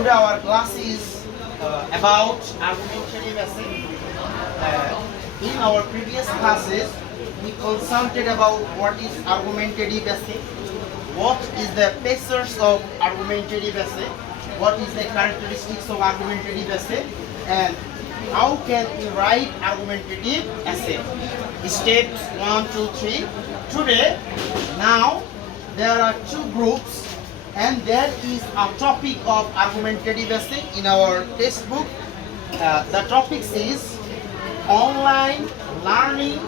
Today our class is about argumentative essay. In our previous classes, we consulted about what is argumentative essay, what is the features of argumentative essay, what is the characteristics of argumentative essay, and how can we write argumentative essay. Steps 1, 2, 3. Today, now there are two groups, and there is a topic of argumentative essay in our textbook. The topic is online learning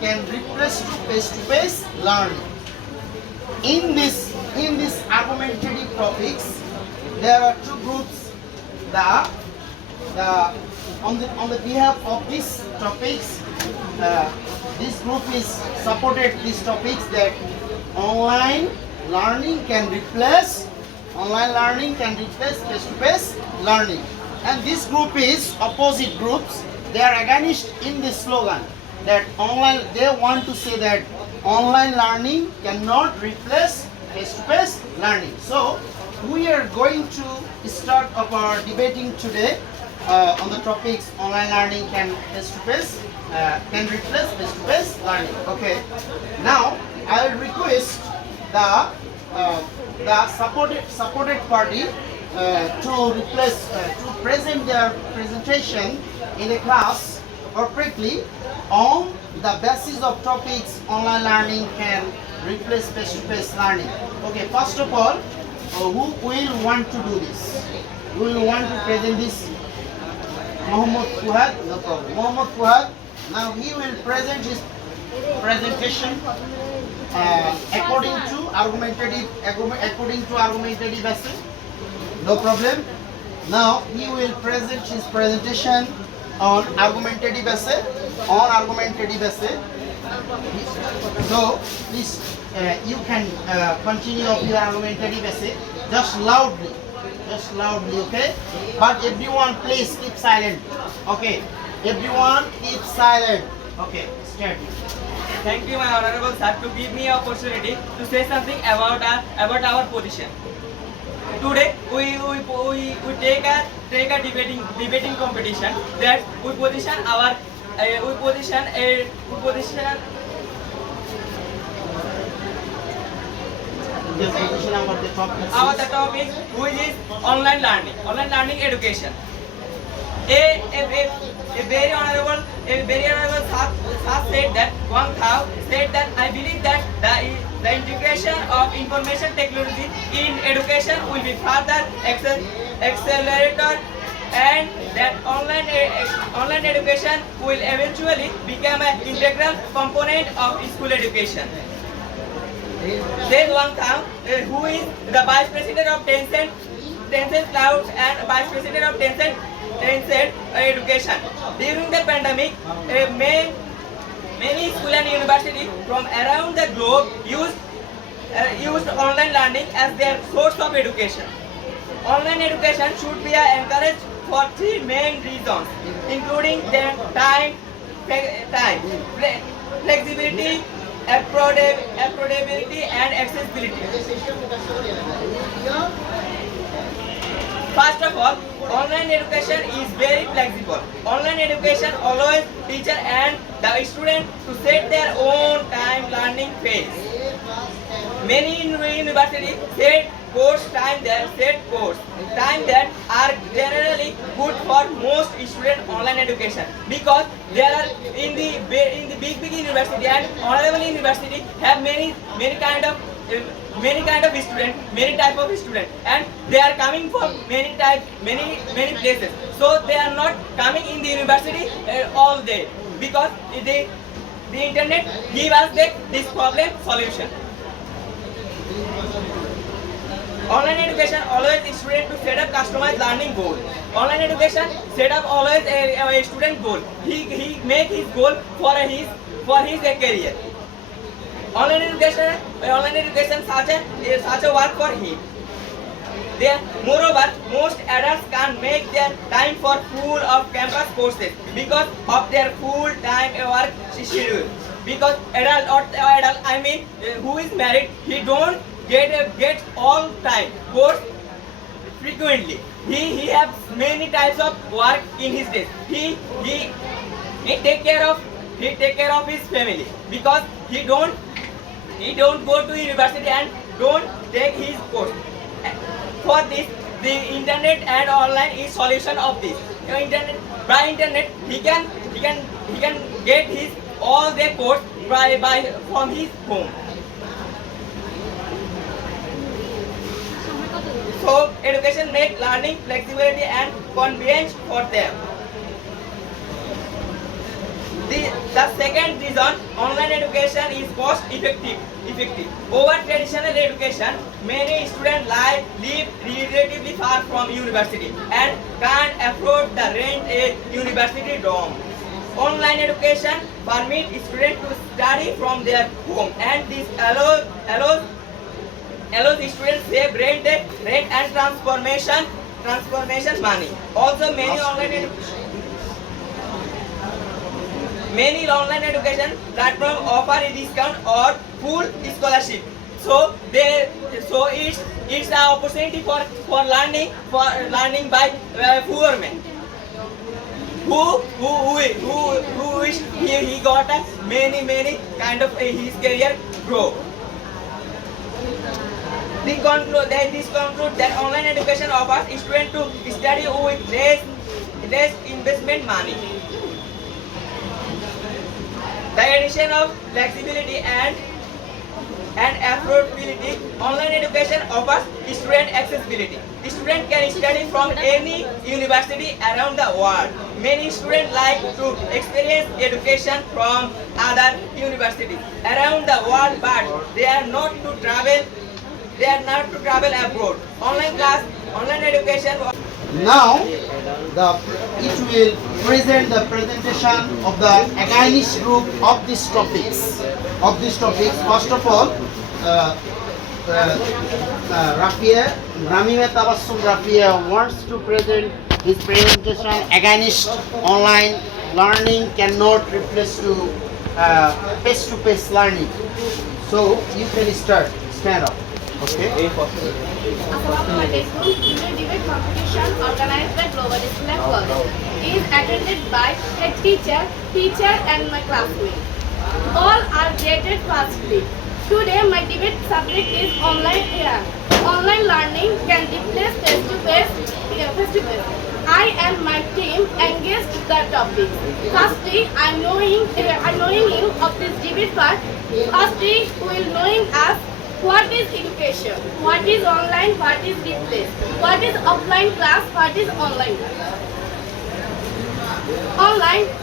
can replace face-to-face learning. In this argumentative topics, there are two groups. On the behalf of these topics, this group is supported these topics that online learning can replace face-to-face learning, and this group is opposite groups. They are against in this slogan that online. They want to say that online learning cannot replace face-to-face learning. So we are going to start our debating today on the topics online learning can replace face-to-face learning. Okay. Now I will request the supported party to present their presentation in a class appropriately on the basis of topics online learning can replace face-to-face learning. Okay, first of all, who will want to do this? Who will want to present this? Mohammad Fuad, no problem. Mohammad Fuad, now he will present his presentation according to argumentative essay. No problem. Now he will present his presentation on argumentative essay. So please, you can continue of your argumentative essay just loudly, okay? But everyone please keep silent. Okay, everyone keep silent. Okay, start. Thank you, my honorable sir, to give me an opportunity to say something about our position. Today we take a debating competition that we position our the topic which is online learning education. A very honorable sir said that I believe that the integration of information technology in education will be further accelerated, and that online education will eventually become an integral component of school education. Then Wang Tang, who is the Vice President of Tencent Cloud and Vice President of Tencent Education. During the pandemic, many schools and universities from around the globe used online learning as their source of education. Online education should be encouraged for three main reasons, including their time, flexibility, affordability, and accessibility. First of all, online education is very flexible. Online education allows teacher and the student to set their own time learning pace. Many universities set time that are generally good for most student online education, because there are in the big university and honorable university have many kind of student, many type of student, and they are coming from many places. So they are not coming in the university all day, because the internet give us this problem solution. Online education always student to set up customized learning goal. Online education set up always a student goal. He make his goal for his career. Online education such a work for him. Moreover, most adults can't make their time for full of campus courses because of their full time work schedule. Because adult, I mean, who is married, he don't get all time course frequently. He has many types of work in his days. He take care of his family because he don't go to university and don't take his course. For this, the internet and online is solution of this. By internet he can get his all the course by from his home. So education make learning flexibility and convenience for them. The second reason, online education is cost effective. Over traditional education, many students live relatively far from university and can't afford the rent a university dorm. Online education permits students to study from their home, and this allows students save rent and transformation money. Also, many online education platforms offer a discount or full scholarship. So it's an opportunity for learning by poor men who wish he got a many kind of his career grow. This conclude that online education offers students to study with less investment money. The addition of flexibility and affordability, online education offers student accessibility. Students can study from any university around the world. Many students like to experience education from other universities around the world, but they are not to travel abroad. Online education. Now, it will present the presentation of the agonist group of these topics. First of all, Ramime Tabassum Rafia wants to present his presentation against online learning cannot replace to face-to-face learning. So you can stand up. Okay. Assalamualaikum. Today debate competition organized by Global Islam College is attended by a teacher and my classmates. All are graded firstly. Today my debate subject is online learning can replace face-to-face. I and my team engaged the topic. Firstly, I'm knowing you of this debate part. Firstly, we will knowing us. What is education? What is online? What is replace? What is offline class? What is online class?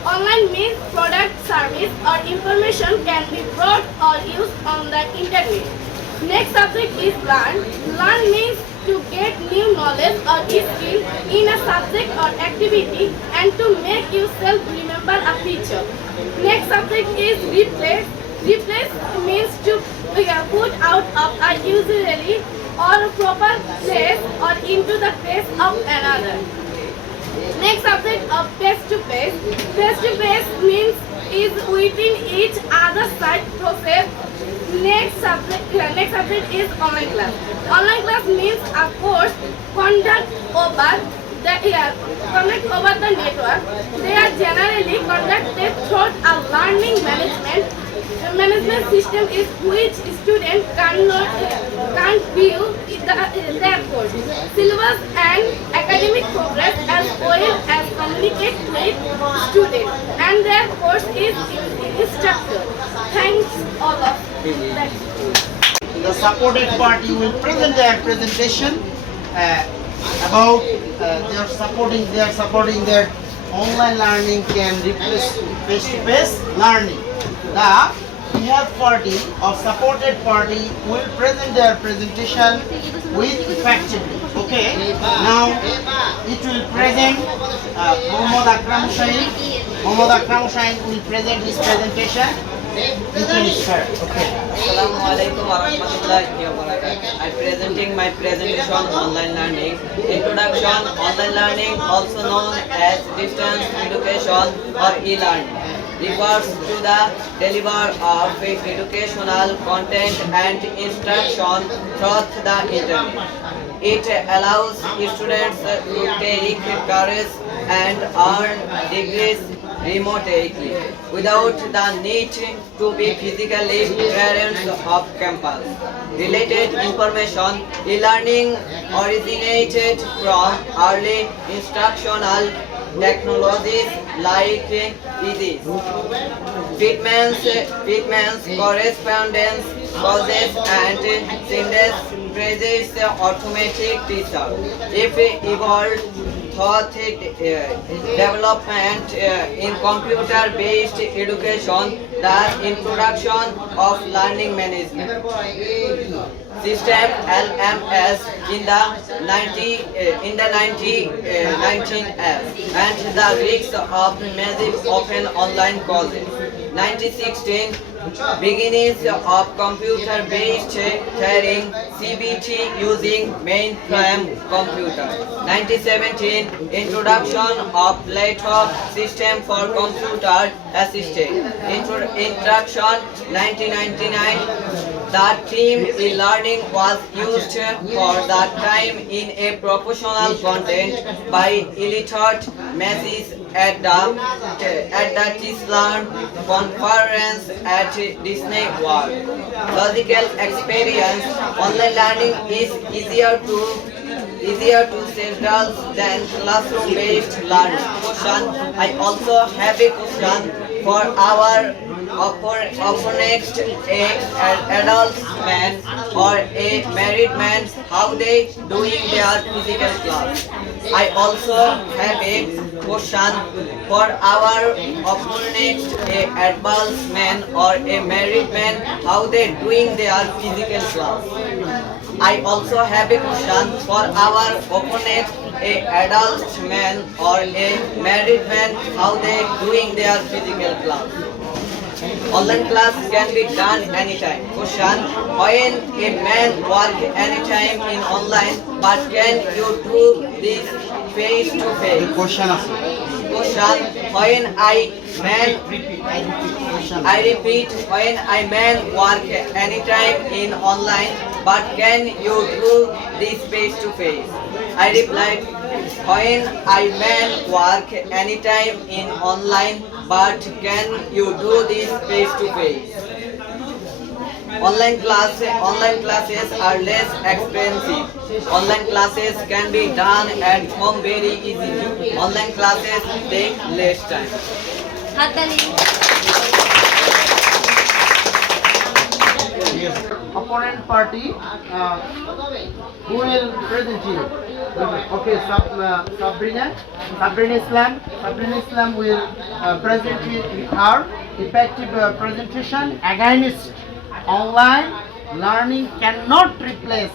Online means product, service or information can be brought or used on the internet. Next subject is learn. Learn means to get new knowledge or skill in a subject or activity and to make yourself remember a feature. Next subject is replace. Replace means to put out of a usually or proper place or into the place of another. Next subject of face-to-face. Face-to-face means is within each other side process. Next subject is online class. Online class means a course conduct over the network. They are generally conducted through a learning management system is which students can't view their course, syllabus and academic progress as well as communicate with students and their course is structured. Thanks all of that. The supported party will present their presentation about they are supporting their online learning can replace face-to-face learning. The behalf party or supported party will present their presentation with effectively. Okay. Now it will present Mohammad Akram Hussain. Mohammad Akram Hussain will present his presentation. You can start. Okay. Assalamualaikum warahmatullahi wabarakatuh. I'm presenting my presentation on online learning. Introduction: online learning, also known as distance education or e-learning, refers to the delivery of educational content and instruction through the internet. It allows students to take courses and earn degrees remotely without the need to be physically present of campus. Related information, e-learning originated from early instructional technologies like these. Fitments, correspondence, causes and sentence phrases, automatic teacher. If evolved thought development in computer-based education, the introduction of learning management system (LMS) in the 19s and the risks of massive open online courses. 1916 beginnings of computer-based theory (CBT) using mainframe computer. 1917 introduction of Plato system for computer assisted. Introduction 1999. The term e-learning was used for that time in a proportional content by illiterate masses at the TISLearn conference at Disney World. Logical experience. Online learning is easier to central than classroom-based learning. Question. I also have a question for our opponent, an adult man or a married man, how they doing their physical class. I also have a question for our opponent, a adult man or a married man, how they doing their physical class. I also have a question for our opponent, a adult man or a married man, how they doing their physical class. Online class can be done anytime. Question. When a man work anytime in online, but can you do this face to face? Question আছে Question. When I repeat, when I man work anytime in online, but can you do this face to face? I replied, when I man work anytime in online, but can you do this face to face? Online classes are less expensive. Online classes can be done at home very easily. Online classes take less time. opponent party who will present you. Okay, Sabrina Islam will present her effective presentation against online learning cannot replace.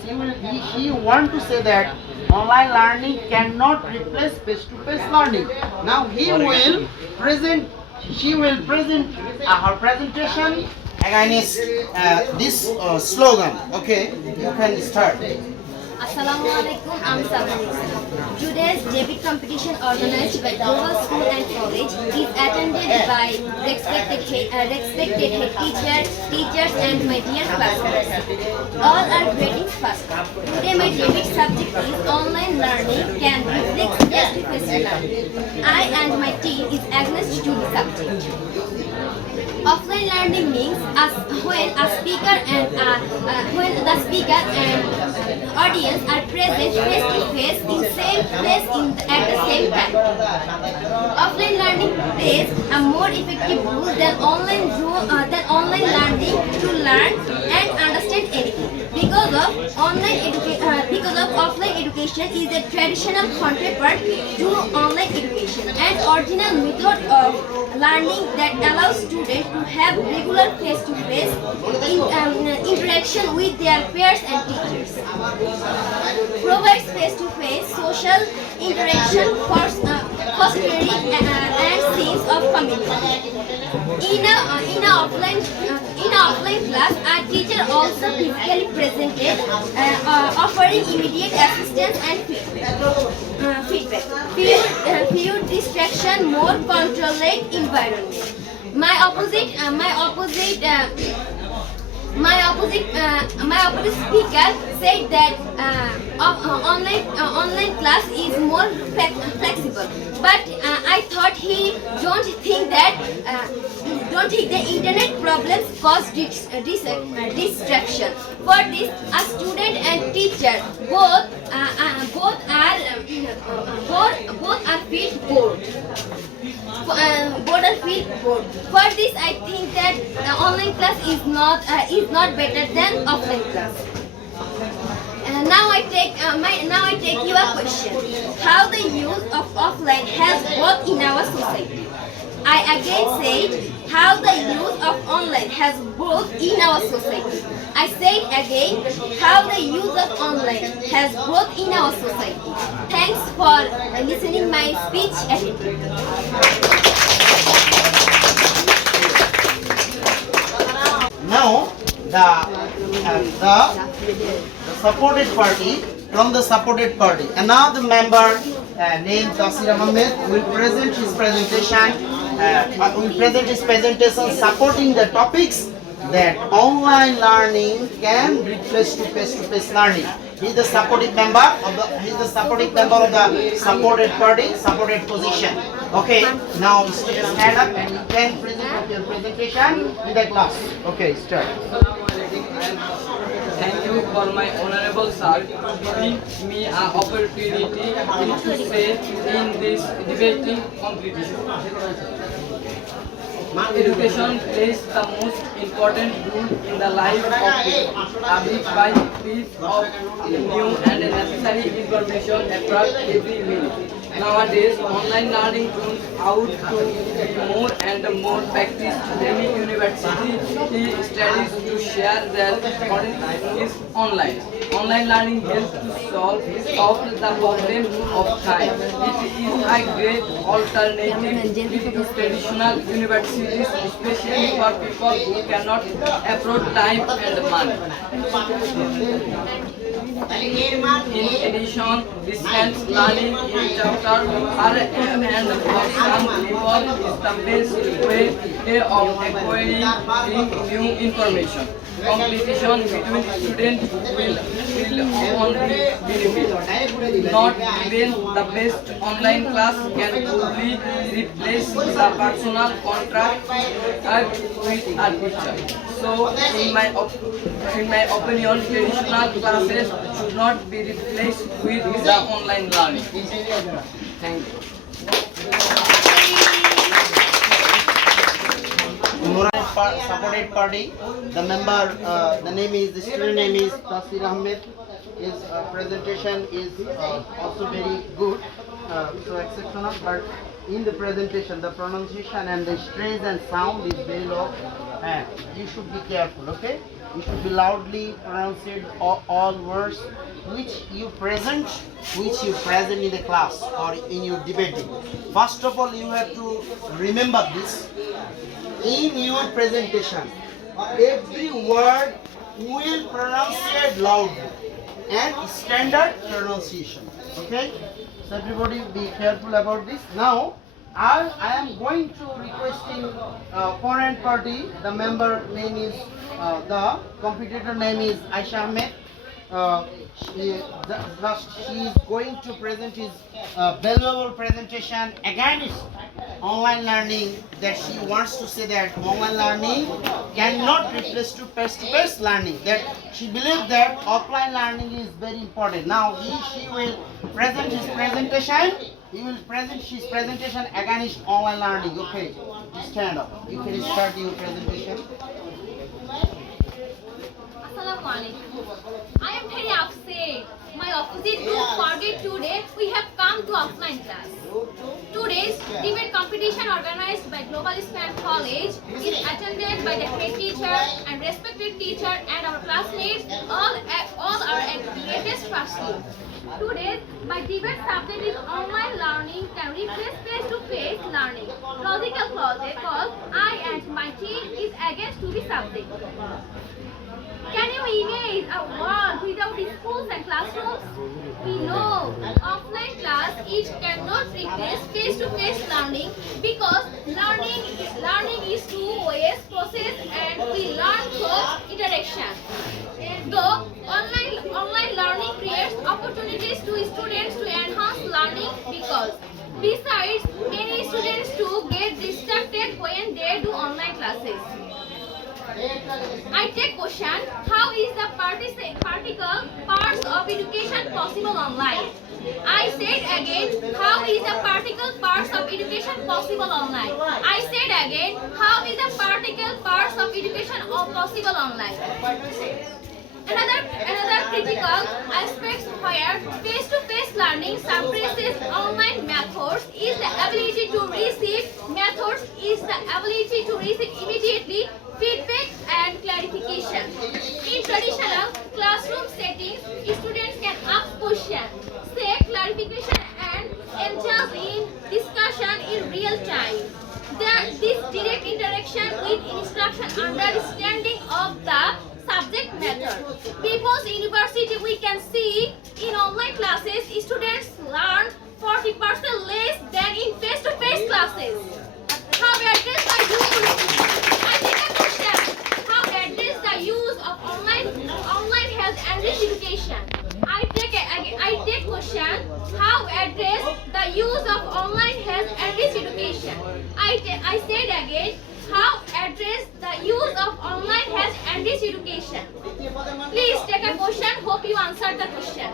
She want to say that online learning cannot replace face-to-face learning. Now she will present her presentation against this slogan. Okay, you can start. Assalamualaikum, I'm Sabrina. Today's debate competition organized by Global School and College is attended by respected head teachers and my dear classmates. All are greetings first. Today my debate subject is online learning can replace face-to-face learning. I and my team is against to the subject. Offline learning means when the speaker and audience are present face to face in same place at the same time. Offline learning plays a more effective role than online learning to learn and understand anything. Because of offline education is a traditional counterpart to online education and original method of learning that allows students to have regular face-to-face interaction with their peers and teachers. Provides face-to-face social interaction fostering and sense of community. In a offline class, our teacher also physically presented, offering immediate assistance and feedback. Fewer distraction, more controlled environment. My opposite speaker said that online class is more flexible, but I thought he don't think the internet problems cause distraction. For this, a student and teacher both are feel bored. Board. For this, I think that online class is not better than offline class. Now I take you a question. How the use of offline has growth in our society? I again said how the use of online has growth in our society. I said again how the use of online has growth in our society. Thanks for listening my speech attitude. Now, the supported party, from the supported party, another member named Tasir Ahmed will present his presentation supporting the topics that online learning can replace to face-to-face learning. He is the supportive member of the supported party, supported position. Okay, now stand up and you can present your presentation in the class. Okay, start. Thank you for my honorable sir giving me an opportunity to say in this debating competition. Education plays the most important role in the life of people. A big piece of new and necessary information across every minute. Nowadays, online learning turns out to be more and more practiced. Many university studies to share their content online. Online learning helps to solve the problem of time. It is a great alternative to traditional universities, especially for people who cannot afford time and money. In addition, distance learning in chapter and for some people is the best way of acquiring new information. Competition between students will only benefit. Not even the best online class can fully replace the personal contact with a teacher. So, in my opinion, traditional classes should not be replaced with the online learning. Thank you. Supported party, the member, the student name is Tasir Ahmed. His presentation is also very good, so exceptional, but in the presentation, the pronunciation and the stress and sound is very low, and you should be careful, okay? You should be loudly pronouncing all words which you present in the class or in your debating. First of all, you have to remember this. In your presentation, every word will pronounce loudly and standard pronunciation. Okay? So everybody be careful about this. Now, I am going to requesting opponent party. The member name is the competitor name is Aisha Ahmed. She is going to present his valuable presentation against online learning, that she wants to say that online learning cannot replace to face-to-face learning, that she believes that offline learning is very important. Now she will present his presentation. He will present his presentation against online learning. Okay, stand up. You can start your presentation. Assalamualaikum. I am very upset. My opposite group forget today we have come to offline class. Today's debate competition organized by Global Span College is attended by the head teacher and respected teacher and our classmates. All are at the latest classroom. Today, my debate subject is online learning can replace face-to-face learning. Logical cause I and my team is against to be subject. Can you imagine a world without schools and classrooms? We know offline class is it cannot replace face-to-face learning because learning is two-way process and we learn through interaction. Though online learning creates opportunities to students to enhance learning because besides many students to get distracted when they do online classes. I take question, how is the particle parts of education possible online? I said again, how is the particle parts of education possible online? I said again, how is the particle parts of education possible online? Another critical aspect where face-to-face learning suppresses online methods is the ability to receive immediately feedback and clarification. In traditional classroom settings, students can ask questions, seek clarification and engage in discussion in real time. This direct interaction with instruction understanding of the subject matter. People's University, we can see in online classes, students learn 40% less than in face-to-face classes. How address the use? I take a question. How address the use of online health and education? I take question. How address the use of online health and education? I said again. How address the use of online health and education? Please take a question. Hope you answer the question.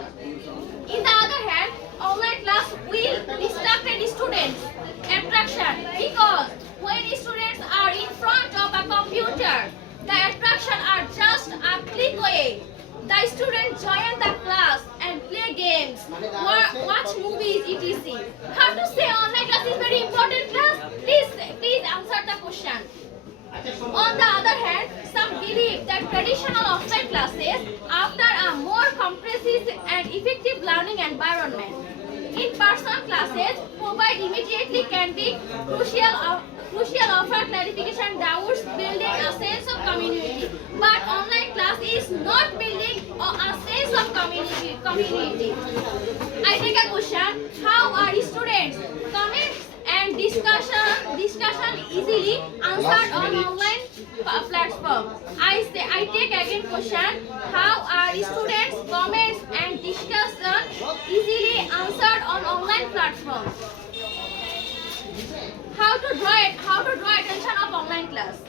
In the other hand, online class will distract students' attraction because when students are in front of a computer, the attraction are just a click away. The students join the class and play games, watch movies, etc. How to say online class is very important class? Please answer the question. On the other hand, some believe that traditional offline classes after a more comprehensive and effective learning environment. In-person classes provide immediately can be crucial offer clarification doubts, building a sense of community. But online class is not building a sense of community. I take a question, how are students' comments and discussion easily answered on online platform? I take again question, how are students' comments and discussion easily answered on online platform? How to draw attention of online class?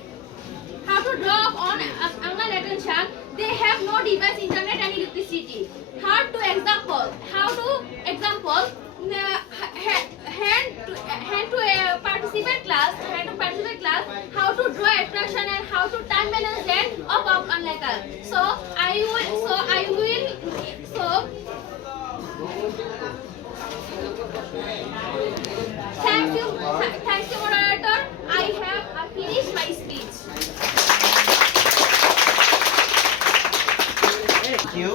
How to draw on online attention? They have no device, internet and electricity. Hand to participate class, how to draw attraction and how to time management of online class. Thank you, moderator. I have finished my speech. Thank you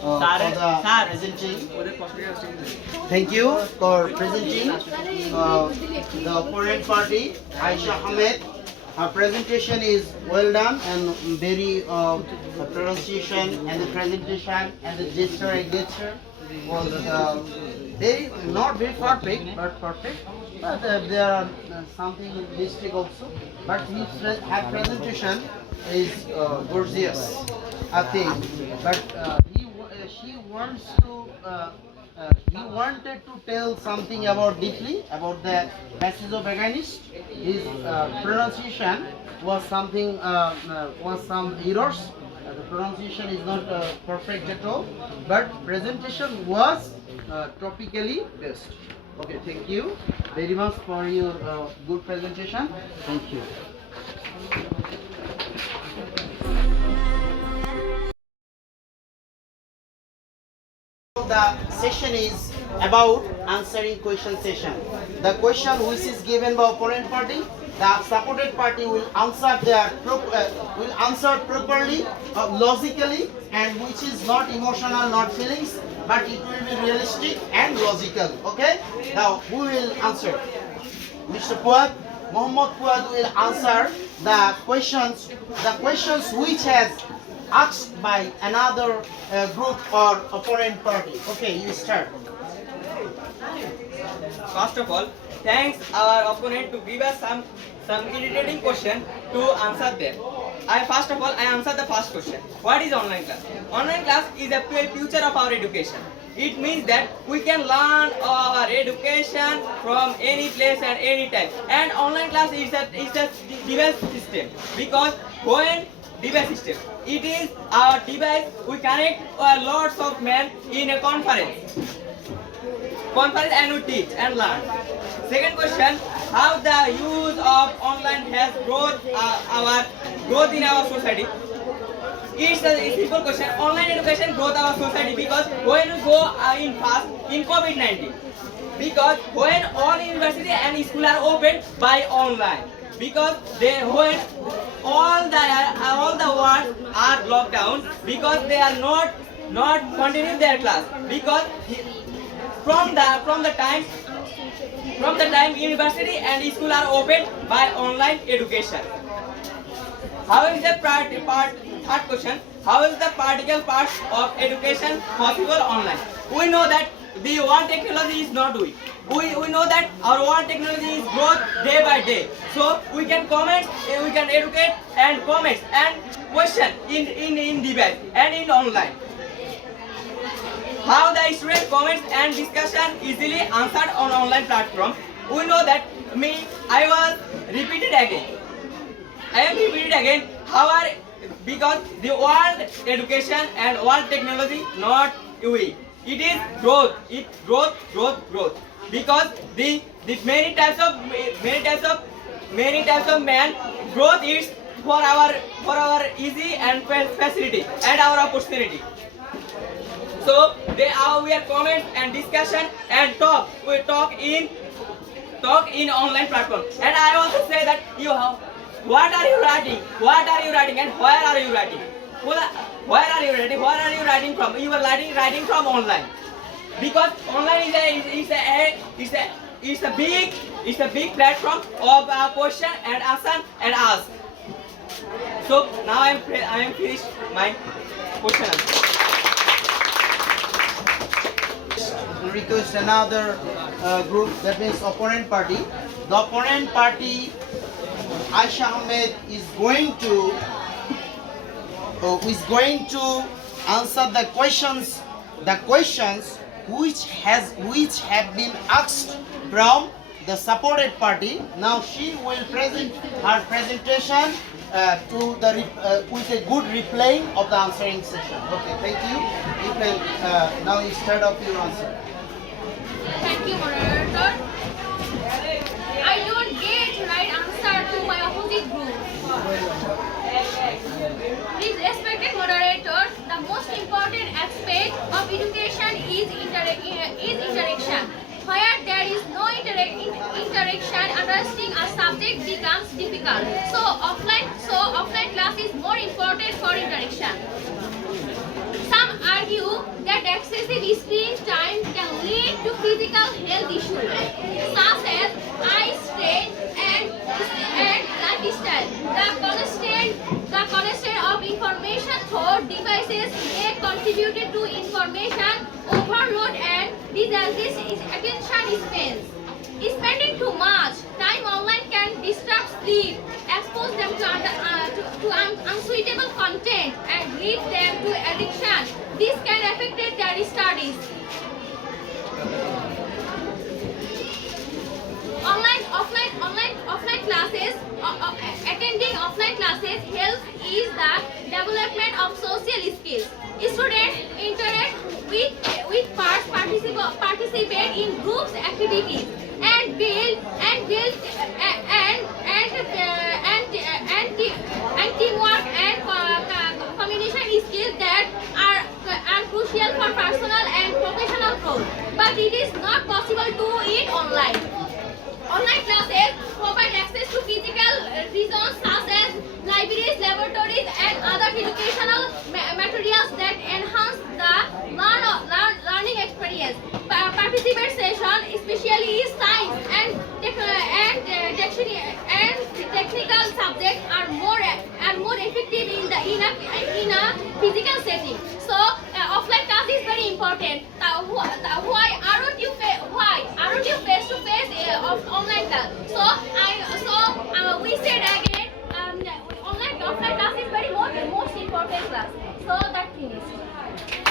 for the presenting. Thank you for presenting the opponent party, Aisha Ahmed. Her presentation is well done and very pronunciation and the presentation and the gesture and gesture was very not very perfect but perfect. But there are something mistake also. But her presentation is gorgeous, I think. But she wants to. He wanted to tell something about deeply about the passage of agonist. His pronunciation was something was some errors. The pronunciation is not perfect at all, but presentation was topically best. Okay, thank you very much for your good presentation. Thank you. The session is about answering question session. The question which is given by opponent party, the supported party will answer properly, logically, and which is not emotional, not feelings, but it will be realistic and logical. Okay? Now who will answer? Mr. Puad, Mohammad Puad will answer the questions which has asked by another group or opponent party? Okay, you start. First of all, thanks our opponent to give us some irritating question to answer them. First of all, I answer the first question. What is online class? Online class is a future of our education. It means that we can learn our education from any place and any time. And online class is a device system, because when device system, it is our device. We connect lots of men in a conference and we teach and learn. Second question, how the use of online has brought our growth in our society? It's a simple question. Online education growth our society, because when we go in COVID-19, because when all university and school are open by online, because when all the world are locked down, because they are not continuing their class, because from the time university and school are open by online education. How is the third question? How is the practical part of education possible online? We know that the one technology is not weak. We know that our one technology is growth day by day. So we can comment, we can educate and comment and question in debate and in online. How the student comments and discussion easily answered on online platform. We know that I was repeated again. I am repeated again. Because the world education and world technology not weak. It is growth. It growth. Because the many types of man growth is for our easy and facility and our opportunity. So we are comment and discussion and talk. We talk in online platform. And I also say that what are you writing? What are you writing and where are you writing? Where are you writing? Where are you writing from? You are writing from online. Because online is a big platform of question and answer and ask. So now I am finished my question answer. Request another group, that means opponent party. The opponent party, Aisha Ahmed, is going to answer the questions which have been asked from the supported party. Now she will present her presentation with a good replaying of the answering session. Okay, thank you. You can now you start off your answer. Thank you, moderator. I don't get right answer to my opposite group. Respected moderator, the most important aspect of education is interaction. Where there is no interaction, understanding a subject becomes difficult. So offline class is more important for interaction. Some argue that excessive screen time can lead to physical health issues such as eye strain and lifestyle. The constant of information through devices may contribute to information overload and diseases attention spans. Spending too much time online can disrupt sleep, expose them to unsuitable content, and lead them to addiction. This can affect their studies. Offline classes, attending offline classes helps is the development of social skills. Students interact with participate in groups activities and build teamwork and communication skills that are crucial for personal and professional growth. But it is not possible to it online. Online classes provide access to physical resources such as libraries, laboratories, and other educational materials that enhance the learning experience. Participate session, especially science and technical subjects are more effective in a physical setting. So offline class is very important. Why aren't you face to face of online class? So we said again, offline class is very most important class. So that finished.